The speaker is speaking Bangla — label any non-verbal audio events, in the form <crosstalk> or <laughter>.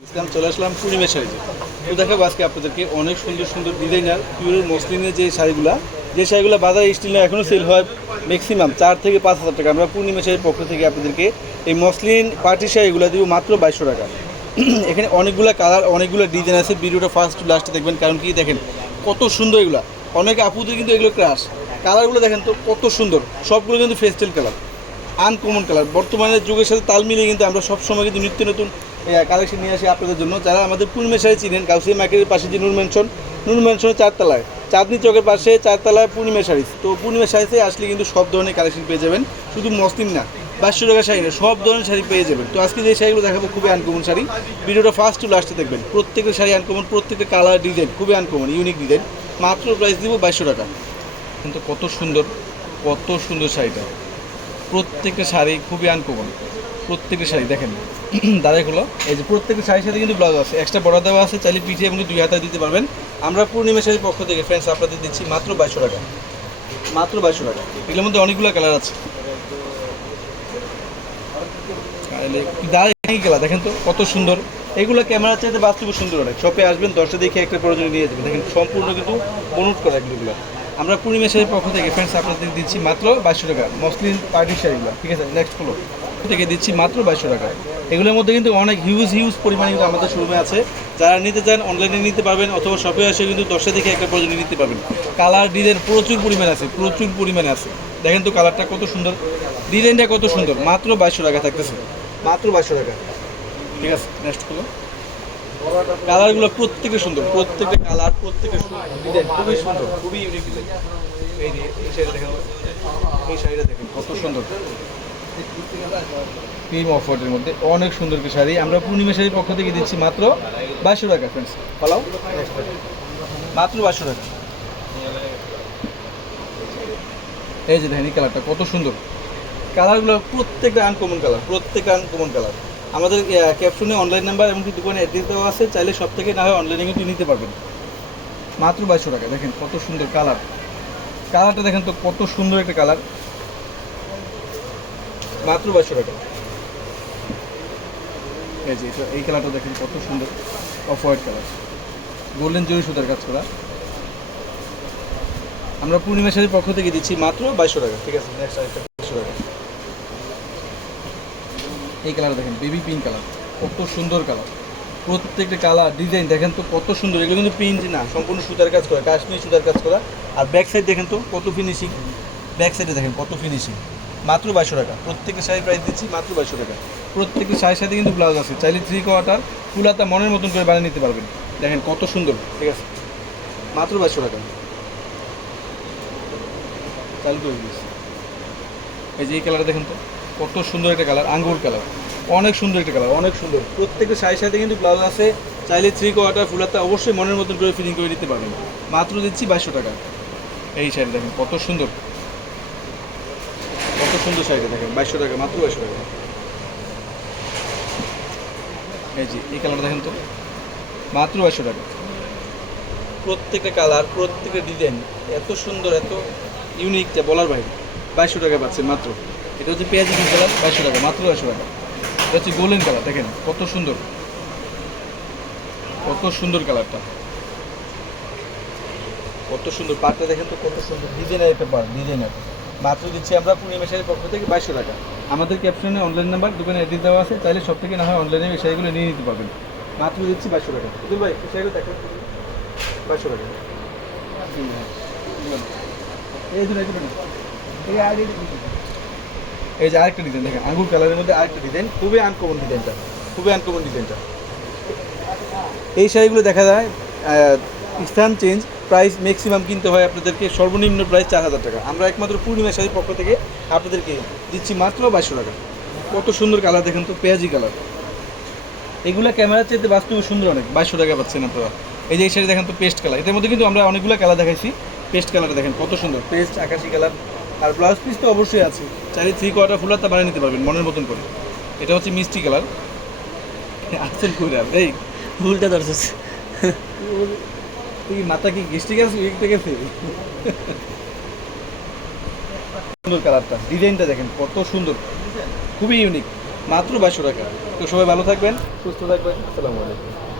ইসলাম, চলে আসলাম পূর্ণিমা শাড়িতে তো দেখাবো আজকে আপনাদেরকে অনেক সুন্দর সুন্দর ডিজাইনার পিওর মসলিনের যে শাড়িগুলা, যে শাড়িগুলো বাজারে স্টিল এখনও সেল হয় ম্যাক্সিমাম চার থেকে পাঁচ হাজার টাকা। আমরা পূর্ণিমা শাড়ির পক্ষ থেকে আপনাদেরকে এই মসলিন পার্টি শাড়িগুলো দিব মাত্র বাইশশো টাকা। <clears throat> এখানে অনেকগুলো কালার, অনেকগুলো ডিজাইন আছে। ভিডিওটা ফার্স্ট লাস্টে দেখবেন, কারণ কি দেখেন, কত সুন্দর এগুলো। অনেক আপুদের কিন্তু এগুলো ক্রাশ কালারগুলো দেখেন তো কত সুন্দর। সবগুলো কিন্তু ফেস্টেল কালার আনকমন কালার। বর্তমানের যুগের সাথে তাল মিলিয়ে কিন্তু আমরা সবসময় কিন্তু নিত্য নতুন কালেকশন নিয়ে আসি আপনাদের জন্য। যারা আমাদের পূর্ণিমা শাড়ি চিনেন, গাউসিয়া মার্কেটের পাশে যে নূর ম্যানশন নূর ম্যানশনের চারতলায়। চাঁদনি চকের পাশে চারতলায় পূর্ণিমা শাড়ি তো পূর্ণিমা শাড়িতে আসলে কিন্তু সব ধরনের কালেকশন পেয়ে যাবেন। শুধু মসলিন না, পাঁচশো টাকা শাড়ি না, সব ধরনের শাড়ি পেয়ে যাবেন। তো আজকে যে শাড়িগুলো দেখাবো খুবই আনকমন শাড়ি। ভিডিওটা ফার্স্ট টু লাস্টে দেখবেন। প্রত্যেকটা শাড়ি আনকমন, প্রত্যেকটা কালার ডিজাইন খুবই আনকমন ইউনিক ডিজাইন মাত্র প্রাইস দিব বাইশশো টাকা। কিন্তু কত সুন্দর কত সুন্দর শাড়িটা। প্রত্যেকটা শাড়ি খুবই আনকমন প্রত্যেকটা শাড়ি, দেখেন। <clears throat> দাঁড়াইগুলো এই যে প্রত্যেকটা শাড়ির সাথে কিন্তু ব্লাউজ আছে। এক্সট্রা বড় দেওয়া আছে, চাইলে পিছিয়ে এবং দুই হাতে দিতে পারবেন। আমরা পূর্ণিমা শাড়ির পক্ষ থেকে ফ্রেন্ডস আপনাদের দিচ্ছি মাত্র বাইশশো টাকা। মাত্র বাইশশো টাকা। এগুলোর মধ্যে অনেকগুলো কালার আছে। তাহলে দাঁড়াই গেলা দেখেন তো কত সুন্দর। এগুলো ক্যামেরার চাইতে বাস্তবে সুন্দর অনেক। শপে আসবেন দশটা দেখে একটা প্রয়োজন নিয়ে যাবেন। দেখেন, সম্পূর্ণ কিন্তু বনুট করা এগুলো। আমরা পূর্ণিমা শাড়ির পক্ষ থেকে ফ্রেন্ডস আপনাদের দিচ্ছি মাত্র বাইশশো টাকা। মসলিন পার্টির শাড়িগুলো ঠিক আছে? নেক্সট ফলো থেকে দিচ্ছি মাত্র বাইশশো টাকা। এগুলোর মধ্যে কিন্তু অনেক হিউজ হিউজ পরিমাণে কিন্তু আমাদের শোরুমে আছে। যারা নিতে চান অনলাইনে নিতে পারবেন, অথবা শপে এসে কিন্তু দশটা থেকে একটা পর্যন্ত নিতে পারবেন। কালার ডিজাইন প্রচুর পরিমাণে আছে, প্রচুর পরিমাণে আছে। দেখেন তো কালারটা কত সুন্দর। ডিজাইনটা কত সুন্দর। মাত্র বাইশশো টাকা থাকতেছে। মাত্র বাইশশো টাকা। ঠিক আছে? নেক্সট হলো কালারগুলো প্রত্যেকে সুন্দর প্রত্যেকটা কালার প্রত্যেকে ডিজাইন খুবই সুন্দর খুবই ইউনিক ডিজাইন এই যে এই শাড়িটা দেখেন এই শাড়িটা দেখেন। কত সুন্দর। ক্রিম অফারের মধ্যে অনেক সুন্দর কি শাড়ি। আমরা পূর্ণিমা শাড়ির পক্ষ থেকে দিচ্ছি মাত্র বাইশশো টাকা ফ্রেন্ডস ফলাও মাত্র বাইশশো টাকা। এই যে দেখেন এই কালারটা কত সুন্দর। কালারগুলো প্রত্যেকটা আনকমন কালার প্রত্যেকটা আনকমন কালার আমাদের ক্যাপশনে অনলাইন নাম্বার এমনকি দোকানে অ্যাড্রেস দেওয়া আছে, চাইলে সব থেকে না হয় অনলাইনে কিন্তু নিতে পারবেন। মাত্র বাইশশো টাকা, দেখেন কত সুন্দর কালার কালারটা দেখেন তো কত সুন্দর একটা কালার মাত্র বাইশশো টাকা। এই যে, এই কালারটা দেখেন কত সুন্দর। অফ হোয়াইট কালার গোল্ডেন জরি সুতার কাজ করা। আমরা পূর্ণিমা শাড়ির পক্ষ থেকে দিচ্ছি মাত্র বাইশশো টাকা, ঠিক আছে? নেক্সট আরেকটা টাকা। এই কালার দেখেন বেবি পিঙ্ক কালার কত সুন্দর কালার প্রত্যেকটা কালার ডিজাইন দেখেন তো কত সুন্দর। এগুলো কিন্তু পিঞ্চ না, সম্পূর্ণ সুতার কাজ করা, কাশ্মীর সুতার কাজ করা। আর ব্যাক সাইড দেখেন তো কত ফিনিশিং ব্যাক সাইডে দেখেন কত ফিনিশিং মাত্র বাইশশো টাকা। প্রত্যেকটা শাড়ি প্রাইস দিচ্ছি মাত্র বাইশশো টাকা। প্রত্যেকটা শাড়ির সাথে কিন্তু ব্লাউজ আছে। চাইলে থ্রি কোয়ার্টার ফুলাতা মনের মতন করে বানিয়ে নিতে পারবেন। দেখেন কত সুন্দর, ঠিক আছে? মাত্র বাইশশো টাকা। চালু করে দিচ্ছি। এই যে এই কালারটা দেখেন তো। কত সুন্দর একটা কালার আঙ্গুর কালার অনেক সুন্দর একটা কালার অনেক সুন্দর। প্রত্যেকটা শাড়ির সাথে কিন্তু ব্লাউজ আছে। চাইলে থ্রি কোয়ার্টার ফুলাতে অবশ্যই মনের মতন করে ফিটিং করে নিতে পারবেন। মাত্র দিচ্ছি বাইশশো টাকা। এই শাড়ি দেখেন, কত সুন্দর। কত সুন্দর শাড়িটা দেখেন, বাইশশো টাকা, মাত্র বাইশশো টাকা। এই যে, এই কালারটা দেখেন তো। মাত্র বাইশশো টাকা। প্রত্যেকটা কালার প্রত্যেকটা ডিজাইন এত সুন্দর, এত ইউনিক যা বলার বাইরে। বাইশশো টাকা পাচ্ছেন মাত্র। এটা হচ্ছে পেঁয়াজি কালার, বাইশশো টাকা, মাত্র বাইশশো টাকা। এটা হচ্ছে গোল্ডেন কালার, দেখেন কত সুন্দর। কত সুন্দর কালারটা। কত সুন্দর পাটটা দেখেন তো, কত সুন্দর ডিজাইনার একটা পার ডিজাইনার। মাত্র দিচ্ছি আমরা পূর্ণিমা শাড়ির পক্ষ থেকে বাইশশো টাকা। আমাদের ক্যাপশনে অনলাইন নাম্বার দোকানে অ্যাড্রেস দেওয়া আছে তাহলে সব থেকে না হয় অনলাইনে এই শাড়িগুলো নিয়ে নিতে পারবেন। মাত্র দিচ্ছি বাইশশো টাকা। বুঝল ভাই এই দেখেন। বাইশশো টাকা। এই দুটো এই আর এই যে আরেকটা ডিজাইন দেখেন, আঙ্গুর কালারের মধ্যে আরেকটা ডিজাইন খুবই আনকমন ডিজাইনটা খুবই আনকমন ডিজাইনটা এই শাড়িগুলো দেখা যায় স্থান চেঞ্জ প্রাইস ম্যাক্সিমাম কিনতে হয় আপনাদেরকে সর্বনিম্ন প্রাইস চার হাজার টাকা। আমরা একমাত্র পূর্ণিমা শাড়ির পক্ষ থেকে আপনাদেরকে দিচ্ছি মাত্র বাইশশো টাকা। কত সুন্দর কালার দেখেন তো, পেঁয়াজি কালার এগুলো ক্যামেরার চাইতে বাস্তবে সুন্দর অনেক, বাইশশো টাকা পাচ্ছেন আপনারা। এই যে এই শাড়ি দেখেন তো পেস্ট কালার এদের মধ্যে কিন্তু আমরা অনেকগুলো কালার দেখাইছি পেস্ট কালারটা দেখেন, কত সুন্দর পেস্ট আকাশি কালার আর ব্লাউজ পিস তো অবশ্যই আছে। চাইলে থ্রি কোয়ার্টার ফুলার তা বানিয়ে নিতে পারবেন মনের মতন করে। এটা হচ্ছে মিষ্টি কালার আসছেন কুইরা এই। ভুলটা ধরছিস। তুই মাথা কি গেস্টে গেছে উইকটা গেছে সুন্দর কালারটা ডিজাইনটা দেখেন কত সুন্দর। খুবই ইউনিক মাত্র বাইশশো টাকা। তো সবাই ভালো থাকবেন সুস্থ থাকবেন। আসসালামু আলাইকুম।